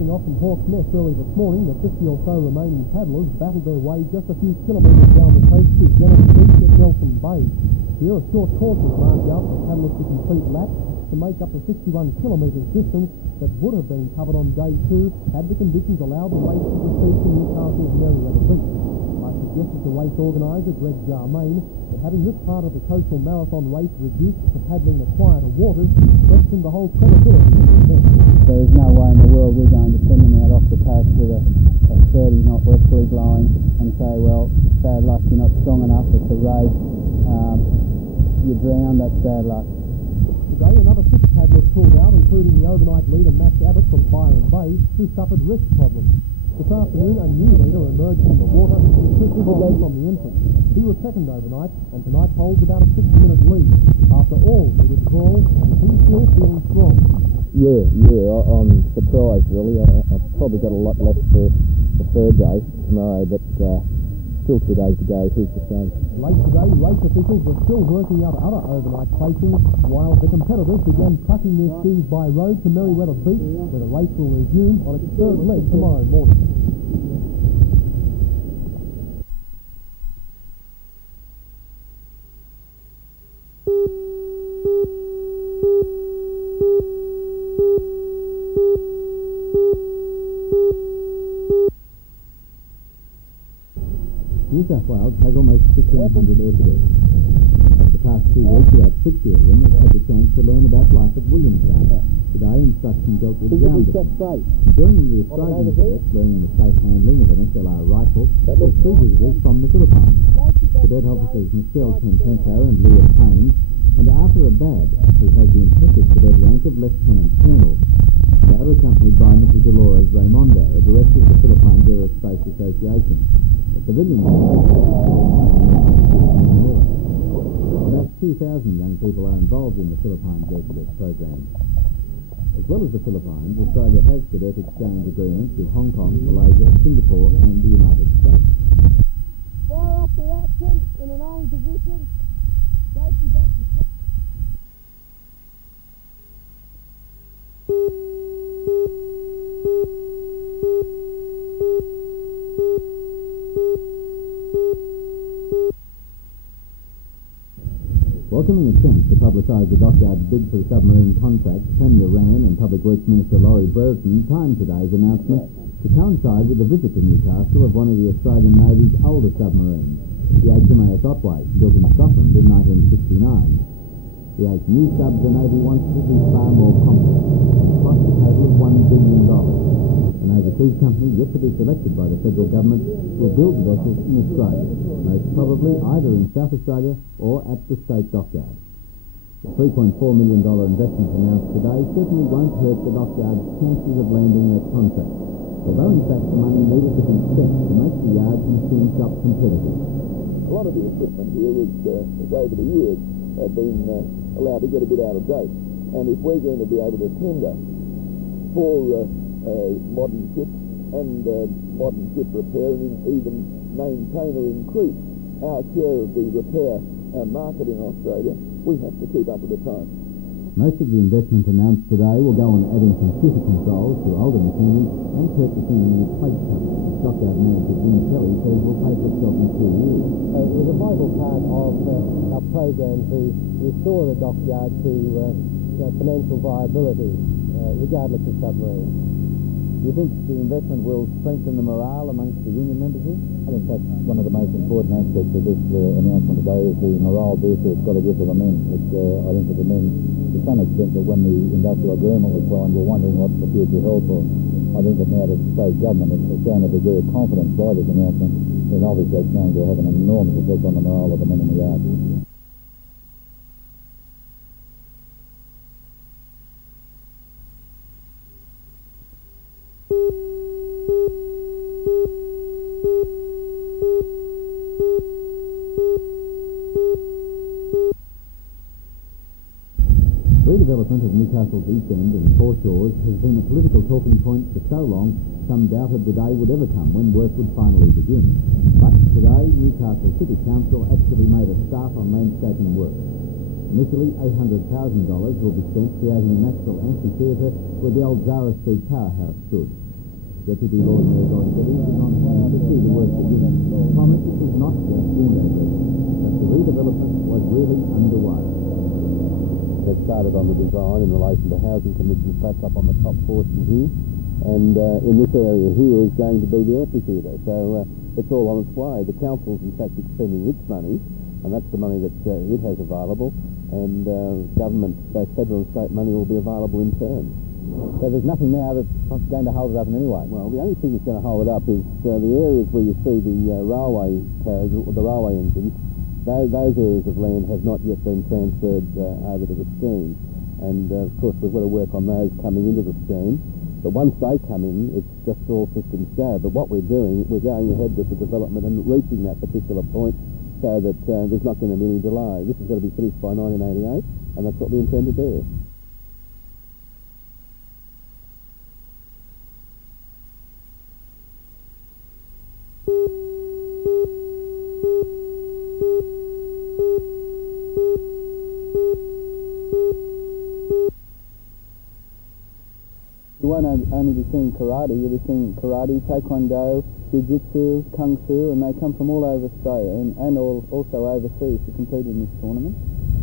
setting off from Hawke's Nest early this morning, the 50 or so remaining paddlers battled their way just a few kilometres down the coast to Zenith Beach at Nelson Bay. Here, a short course was marked out for paddlers to complete laps to make up the 61 kilometres distance that would have been covered on day 2 had the conditions allowed the race to proceed to Newcastle's Merewether Beach. I suggested to race organiser Greg Jarmain that having this part of the coastal marathon race reduced to paddling the quieter waters questioned the whole credibility of the event. There is no way in the world we're going to send them out off the coast with a 30 knot westerly blowing and say, well, bad luck, you're not strong enough, it's a race, you drown, that's bad luck. Today, another 6 paddlers pulled out, including the overnight leader Max Abbott from Byron Bay, who suffered wrist problems. This afternoon, a new leader emerged from the water with Chris Holmes from the entrance. He was second overnight, and tonight holds about a 6-minute lead. After all the withdrawal, he's still feeling strong. Yeah, I'm surprised really. I've probably got a lot left for the third day tomorrow, but still 2 days to go, who's to say. Late today, race officials were still working out other overnight placings, while the competitors began trucking their skis by road to Merewether Beach, where the race will resume on its third leg tomorrow morning. New South Wales has almost 1,500 aircares. Over the past 2 weeks, about 60 of them have had the chance to learn about life at Williamtown. Today, instruction dealt with ground defence. Joining the Australian cadets learning the safe handling of an SLR rifle were 3 visitors from the Philippines. Cadet officers Michelle Tempento and Leah Payne, and Arthur Abad, who has the impressive cadet rank of Lieutenant Colonel. They are accompanied by Mrs. Dolores Raimondo, a director of the Philippines Aerospace Association. The civilian about 2,000 young people are involved in the Philippines Air Cadet program. As well as the Philippines, Australia has cadet exchange agreements with Hong Kong, Malaysia, Singapore and the United States. Fire off reaction in an aim position. Safety back to Welcoming a chance to publicise the dockyard's bid for the submarine contract, Premier Rann and Public Works Minister Laurie Brereton timed today's announcement to coincide with the visit to Newcastle of one of the Australian Navy's older submarines, the HMAS Otway, built in Scotland in 1969. The 8 new subs the Navy wants to be far more complex, cost a total of $1 billion. An overseas company yet to be selected by the federal government will build the vessels in Australia, most probably either in South Australia or at the Strait dockyard. The $3.4 million investment announced today certainly won't hurt the dockyard's chances of landing that contract, although in fact the money needed to be spent to make the yard's machine shop competitive. A lot of the equipment here has over the years been allowed to get a bit out of date, and if we're going to be able to tender for modern ships and modern ship repair and even maintain or increase our share of the repair market in Australia, we have to keep up with the times. Most of the investment announced today will go on adding computer controls to older machinery and purchasing a new plate cover. Dockyard manager Jim Kelly says will pay for itself in 2 years. It was a vital part of our program to restore the dockyard to financial viability, regardless of submarines. Do you think the investment will strengthen the morale amongst the union members here? I think that's one of the most important aspects of this announcement today is the morale boost it's got to give to the men. I think that the men, to some extent, that when the industrial agreement was signed, were wondering what the future held for them. I think that now that the state government has shown a degree of confidence by this announcement, then obviously it's going to have an enormous effect on the morale of the men in the yard. Redevelopment of Newcastle's East End and foreshores has been a political talking point for so long, some doubted the day would ever come when work would finally begin. But today, Newcastle City Council actually made a start on landscaping work. Initially, $800,000 will be spent creating a natural amphitheatre where the old Zara Street powerhouse stood. Deputy Lord Mayor Don Geddes is on hand to see the work begin and promised it was not just window dressing, that the redevelopment was really underway. They've started on the design in relation to housing commission flats up on the top portion here, and in this area here is going to be the amphitheatre, so it's all on its way. The council's in fact expending its money, and that's the money that it has available, and government, both federal and state money, will be available in turn. So there's nothing now that's going to hold it up in any way? Well, the only thing that's going to hold it up is the areas where you see the railway carriage, or the railway engines. Those areas of land have not yet been transferred over to the scheme, and of course we've got to work on those coming into the scheme. But once they come in, it's just all systems go. But what we're doing, we're going ahead with the development and reaching that particular point so that there's not going to be any delay. This has got to be finished by 1988, and that's what we intend to do. You won't only be seeing karate, you'll be seeing karate, taekwondo, jiu-jitsu, kung fu, and they come from all over Australia and also overseas to compete in this tournament.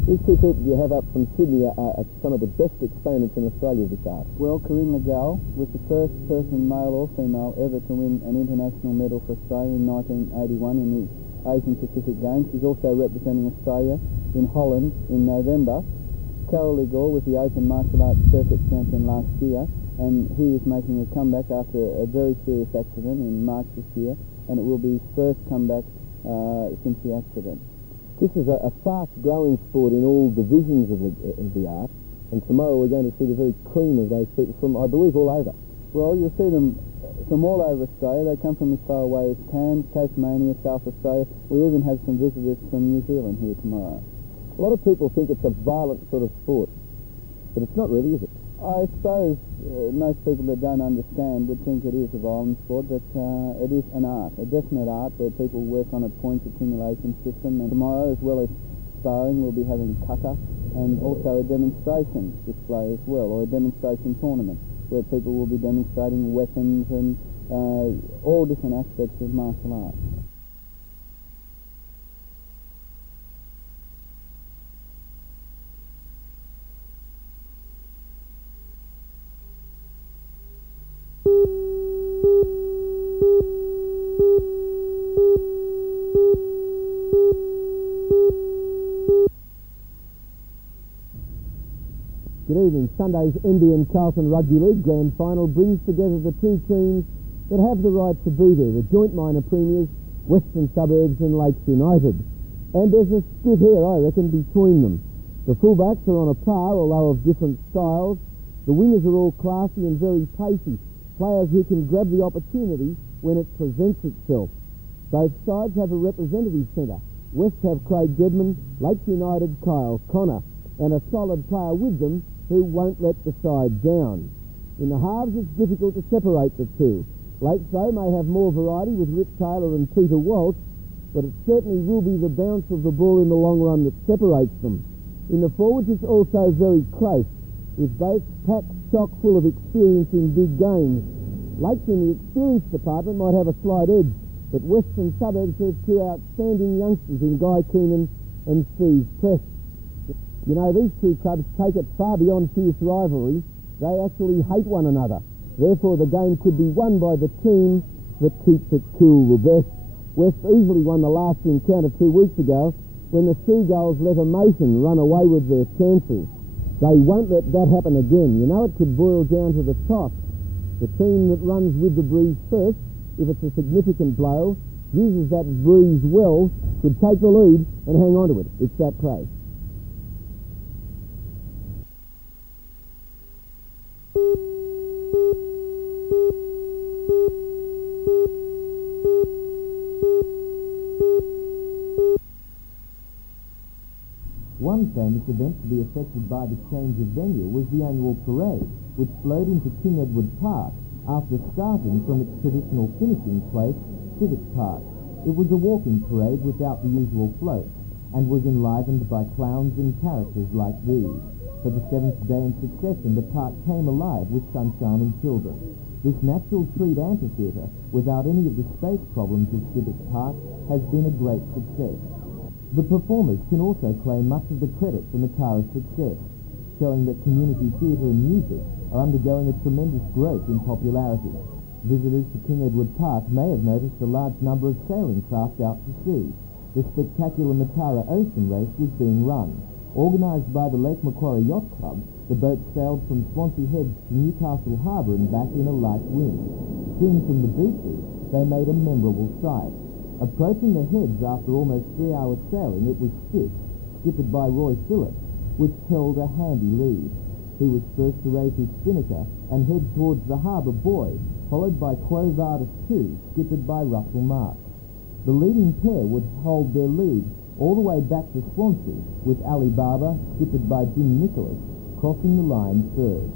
These two people you have up from Sydney are some of the best exponents in Australia of this art. Well, Corinne Legal was the first person, male or female, ever to win an international medal for Australia in 1981 in the Asian Pacific Games. She's also representing Australia in Holland in November. Carol Igor was the Open Martial Arts Circuit champion last year, and he is making a comeback after a very serious accident in March this year, and it will be his first comeback since the accident. This is a fast-growing sport in all divisions of the art, and tomorrow we're going to see the very cream of those people from, I believe, all over. Well, you'll see them from all over Australia. They come from as far away as Cairns, Tasmania, South Australia. We even have some visitors from New Zealand here tomorrow. A lot of people think it's a violent sort of sport, but it's not really, is it? I suppose most people that don't understand would think it is a violent sport, but it is an art, a definite art where people work on a point accumulation system. And tomorrow, as well as sparring, we'll be having kata and also a demonstration display as well, or a demonstration tournament where people will be demonstrating weapons and all different aspects of martial arts. Good evening. Sunday's NBN Carlton Rugby League Grand Final brings together the two teams that have the right to be there, the joint minor premiers, Western Suburbs and Lakes United. And there's a split here, I reckon, between them. The fullbacks are on a par, although of different styles. The wingers are all classy and very pacey, players who can grab the opportunity when it presents itself. Both sides have a representative centre. West have Craig Gedman, Lakes United Kyle Connor, and a solid player with them who won't let the side down. In the halves, it's difficult to separate the two. Lakes, though, may have more variety with Rip Taylor and Peter Walsh, but it certainly will be the bounce of the ball in the long run that separates them. In the forwards, it's also very close, with both packs chock full of experience in big games. Lakes in the experience department might have a slight edge, but Western Suburbs have two outstanding youngsters in Guy Keenan and Steve Press. You know, these two clubs take it far beyond fierce rivalry. They actually hate one another. Therefore, the game could be won by the team that keeps it cool the best. West easily won the last encounter 2 weeks ago when the Seagulls let emotion run away with their chances. They won't let that happen again. You know, it could boil down to the toss. The team that runs with the breeze first, if it's a significant blow, uses that breeze well, could take the lead and hang on to it. It's that close. One famous event to be affected by the change of venue was the annual parade, which flowed into King Edward Park after starting from its traditional finishing place, Civic Park. It was a walking parade without the usual float and was enlivened by clowns and characters like these. For the 7th day in succession, the park came alive with sunshine and children. This natural street amphitheatre, without any of the space problems of Civic Park, has been a great success. The performers can also claim much of the credit for Matara's success, showing that community theatre and music are undergoing a tremendous growth in popularity. Visitors to King Edward Park may have noticed a large number of sailing craft out to sea. The spectacular Matara Ocean Race was being run. Organised by the Lake Macquarie Yacht Club, the boat sailed from Swansea Heads to Newcastle Harbour and back in a light wind. Seen from the beaches, they made a memorable sight. Approaching the heads after almost 3 hours sailing, it was Stick, skippered by Roy Phillips, which held a handy lead. He was first to raise his spinnaker and head towards the Harbour Buoy, followed by Quo Vadis 2, skippered by Russell Marks. The leading pair would hold their lead all the way back to Swansea, with Ali Baba, skippered by Jim Nicholas, crossing the line third.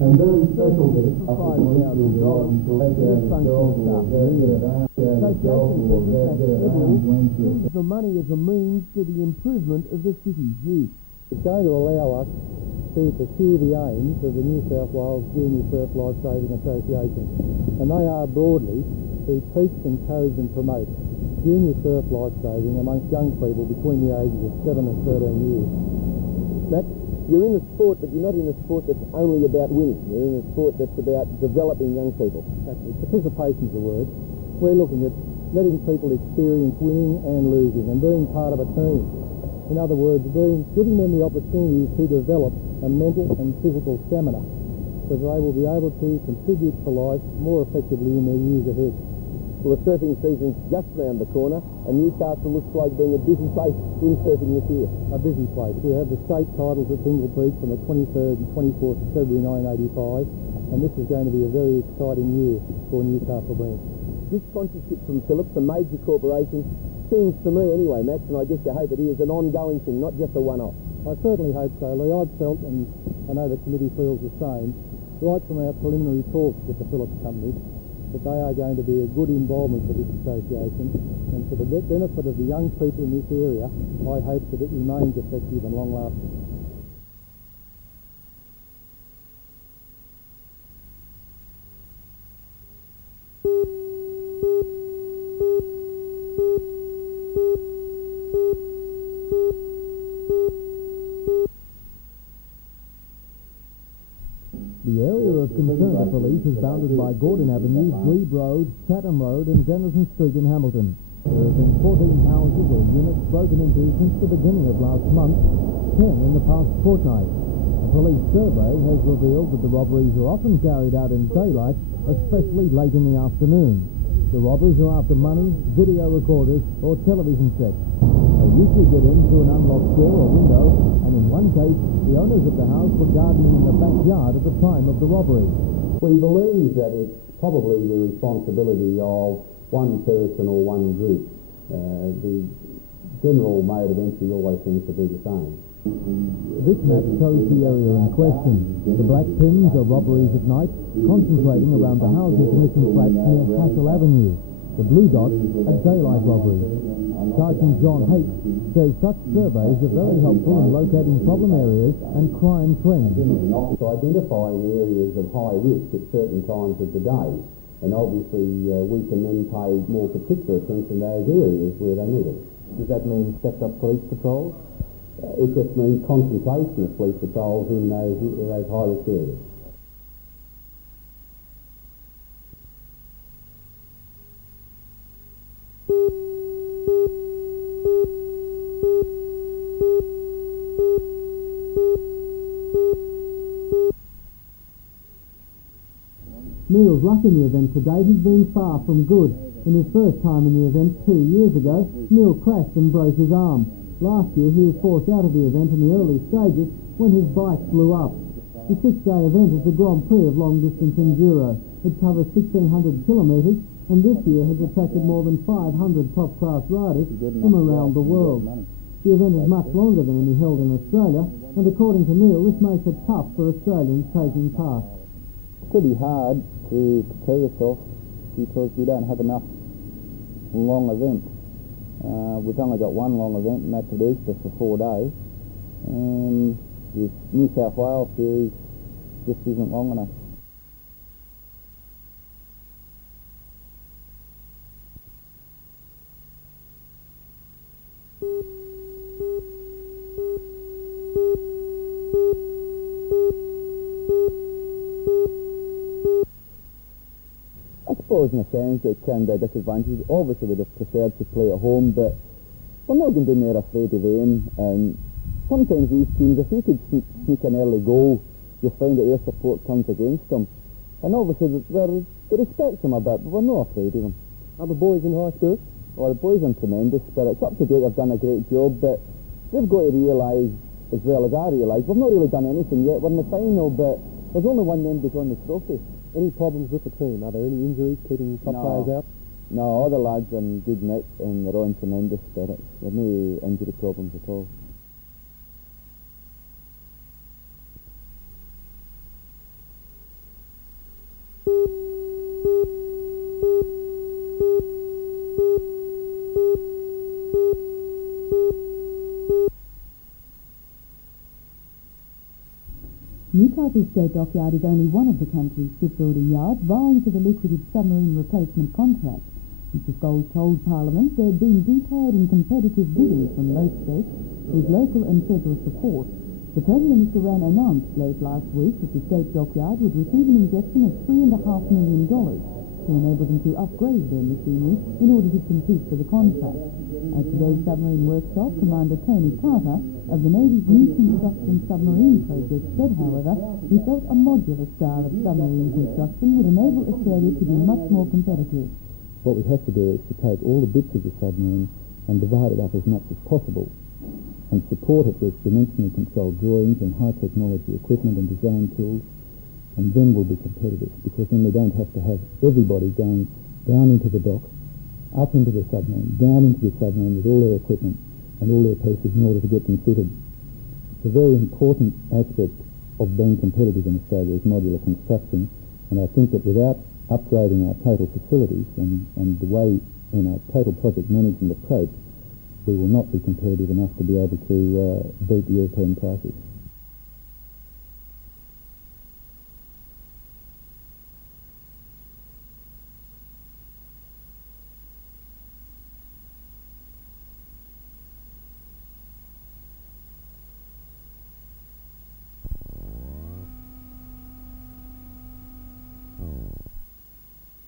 And very special this association the money as a means to the improvement of the city's youth. It's going to allow us to pursue the aims of the New South Wales Junior Surf Lifesaving Association, and they are broadly to teach, encourage and promote junior surf lifesaving amongst young people between the ages of 7 and 13 years. Max, you're in a sport, but you're not in a sport that's only about winning. You're in a sport that's about developing young people. Actually, participation's the word. We're looking at letting people experience winning and losing and being part of a team. In other words, giving them the opportunity to develop a mental and physical stamina so that they will be able to contribute to life more effectively in their years ahead. Well, the surfing season's just round the corner, and Newcastle looks like being a busy place in surfing this year. A busy place. We have the state titles at Dingle Beach on the 23rd and 24th of February 1985, and this is going to be a very exciting year for Newcastle branch. This sponsorship from Phillips, a major corporation, seems to me anyway, Max, and I guess you hope it is, an ongoing thing, not just a one-off. I certainly hope so, Lee. I've felt, and I know the committee feels the same, right from our preliminary talks with the Phillips company, that they are going to be a good involvement for this association, and for the benefit of the young people in this area, I hope that it remains effective and long-lasting. The area of concern to police is bounded by Gordon Avenue, Glebe Road, Chatham Road and Denison Street in Hamilton. There have been 14 houses or units broken into since the beginning of last month, 10 in the past fortnight. A police survey has revealed that the robberies are often carried out in daylight, especially late in the afternoon. The robbers are after money, video recorders or television sets. They usually get in through an unlocked door or window, and in one case, the owners of the house were gardening in the backyard at the time of the robbery. We believe that it's probably the responsibility of one person or one group. The general mode of entry always seems to be the same. This map shows the area in question. The black pins are robberies at night, concentrating around the housing commission flats near Hassel Avenue. The blue dots are daylight robberies. Sergeant John Hakes says such surveys are very helpful in locating problem areas and crime trends. To identifying areas of high risk at certain times of the day, and obviously we can then pay more particular attention to those areas where they need it. Does that mean stepped up police patrols? It just means concentration of police patrols in those high-risk areas. Neil's luck in the event to date has been far from good. In his first time in the event 2 years ago, Neil crashed and broke his arm. Last year he was forced out of the event in the early stages when his bike blew up. The 6-day event is the Grand Prix of long-distance enduro. It covers 1,600 kilometres and this year has attracted more than 500 top-class riders from around the world. The event is much longer than any held in Australia, and according to Neil, this makes it tough for Australians taking part. It's pretty hard to prepare yourself because we don't have enough long events. We've only got one long event, and that's at Easter for 4 days. And this New South Wales series just isn't long enough. I suppose in a sense it can be a disadvantage. Obviously we'd have preferred to play at home, but we're not going down there afraid of them. And sometimes these teams, if we could sneak an early goal, you'll find that their support turns against them. And obviously they respect them a bit, but we're not afraid of them. Are the boys in high spirits? Well, the boys are in tremendous spirits. Up to date they've done a great job, but they've got to realise, as well as I realise, we've not really done anything yet. We're in the final, but there's only one name to join the trophy. Any problems with the team? Are there any injuries keeping top players out? No, all the lads are in good nick and they're all in tremendous spirits. There are no injury problems at all. Newcastle Strait Dockyard is only one of the country's shipbuilding yards vying for the lucrative submarine replacement contract. Mr Scholes told Parliament there had been detailed and competitive bidding from most states with local and federal support. The Premier Mr Wran announced late last week that the Strait Dockyard would receive an injection of $3.5 million to enable them to upgrade their machinery in order to compete for the contract. At today's submarine workshop, Commander Tony Carter of the Navy's new construction submarine project said, however, he felt a modular style of submarine construction would enable Australia to be much more competitive. What we have to do is to take all the bits of the submarine and divide it up as much as possible and support it with dimensionally controlled drawings and high technology equipment and design tools, and then we'll be competitive, because then we don't have to have everybody going down into the dock, up into the submarine, down into the submarine with all their equipment and all their pieces in order to get them fitted. It's a very important aspect of being competitive in Australia is modular construction, and I think that without upgrading our total facilities and the way in our total project management approach, we will not be competitive enough to be able to beat the European prices.